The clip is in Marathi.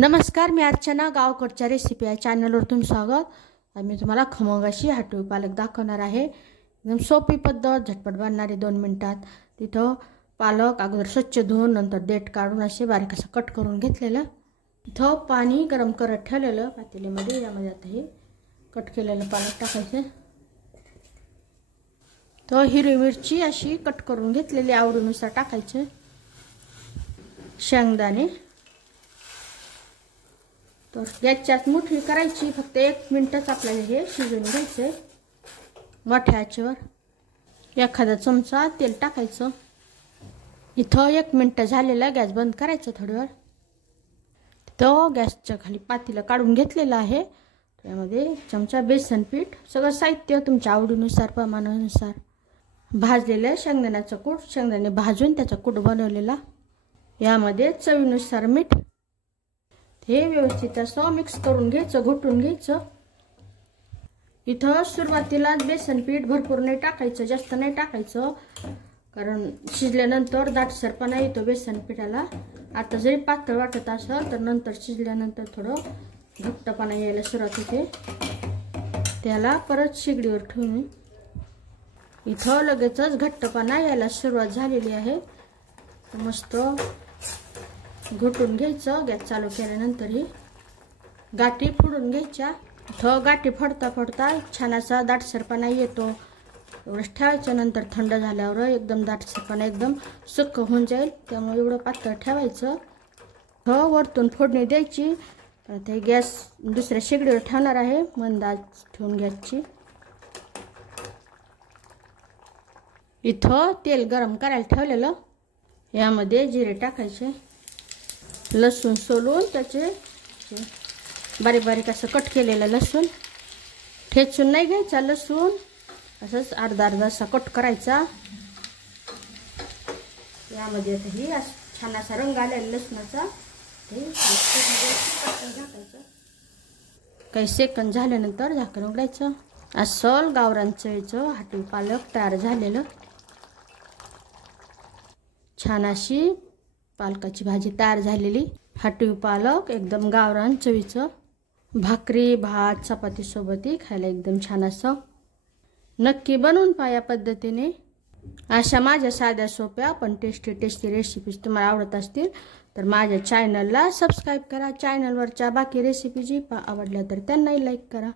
नमस्कार, मी अर्चना. गावकडच्या रेसिपी या चॅनलवर तुमचं स्वागत. मी तुम्हाला खमंग अशी हटवी पालक दाखवणार आहे. एकदम सोपी पद्धत, झटपट बनणारी 2 मिनिटात. तिथं पालक अगोदर स्वच्छ धुवून नंतर देठ काढून असे बारीक असं कट करून घेतलेलं. इथं पाणी गरम करत ठेवलेलं पातेल्यामध्ये. यामध्ये आता हे कट केलेलं पालक टाकायचं. तो हिरवी मिरची अशी कट करून घेतलेली आवडीनुसार टाकायचं. शेंगदाणे तर गॅसची आच मोठी करायची. फक्त 1 मिनिटच आपल्याला हे शिजवून घ्यायचं मोठ्या आचेवर. एखादा चमचा तेल टाकायचं. इथं 1 मिनिट झालेला गॅस बंद करायचा. थोडी वेळ तो गॅसच्या खाली पातेलं काढून घेतलेलं आहे. त्यामध्ये चमचा बेसन पीठ, सगळं साहित्य तुमच्या आवडीनुसार प्रमाणानुसार. भाजलेलं शेंगदाण्याचं कूट, शेंगदाणे भाजून त्याचा कूट बनवलेला. यामध्ये चवीनुसार मीठ. हे व्यवस्थित असं मिक्स करून घ्यायचं, घोटून घ्यायचं. इथं सुरुवातीलाच बेसन पीठ भरपूर नाही टाकायचं, जास्त नाही टाकायचं, कारण शिजल्यानंतर दाटसरपणा येतो बेसन पिठाला. आता जरी पातळ वाटत असेल तर नंतर शिजल्यानंतर थोडं घट्टपणा यायला सुरुवात होते. त्याला परत शेगडीवर ठेवून इथं लगेचच घट्टपणा यायला सुरुवात झालेली आहे. मस्त घोटून घ्यायचं. गॅस चालू केल्यानंतर ही गाठी फोडून घ्यायच्या. इथं गाठी फोडता फोडता छान असा दाटसरपणा येतो. एवढंच ठेवायचं. नंतर थंड झाल्यावर एकदम दाटसरपणा एकदम सुक्क होऊन जाईल. त्यामुळे एवढं पातळ ठेवायचं. हो, वरतून फोडणी द्यायची. ते गॅस दुसऱ्या शेगडीवर ठेवणार आहे, मंद आच ठेवून गॅसची. इथं तेल गरम करायला ठेवलेलं. यामध्ये जिरे टाकायचे. लसूण सोलून त्याचे बारीक बारीक असं कट केलेलं लसूण. ठेचून नाही घ्यायचा लसूण, असंच अर्धा अर्धा असा कट करायचा. यामध्ये आता ही छान असा रंग आलेला लसणाचा. ते झाकायचं. काही सेकंद झाल्यानंतर झाकण उघडायचं. अस्सल गावरान चवीचं हटवी पालक तयार झालेलं. छान अशी पालकाची भाजी तयार झालेली. हटवी पालक एकदम गावरान चवीचं. भाकरी, भात, चपाती सोबतही खायला एकदम छान असं. नक्की बनवून पहा या पद्धतीने. अशा माझ्या साध्या सोप्या पण टेस्टी रेसिपीज तुम्हाला आवडत असतील तर माझ्या चॅनलला सबस्क्राईब करा. चॅनलवरच्या बाकी रेसिपी जी आवडल्या तर त्यांनाही लाईक करा.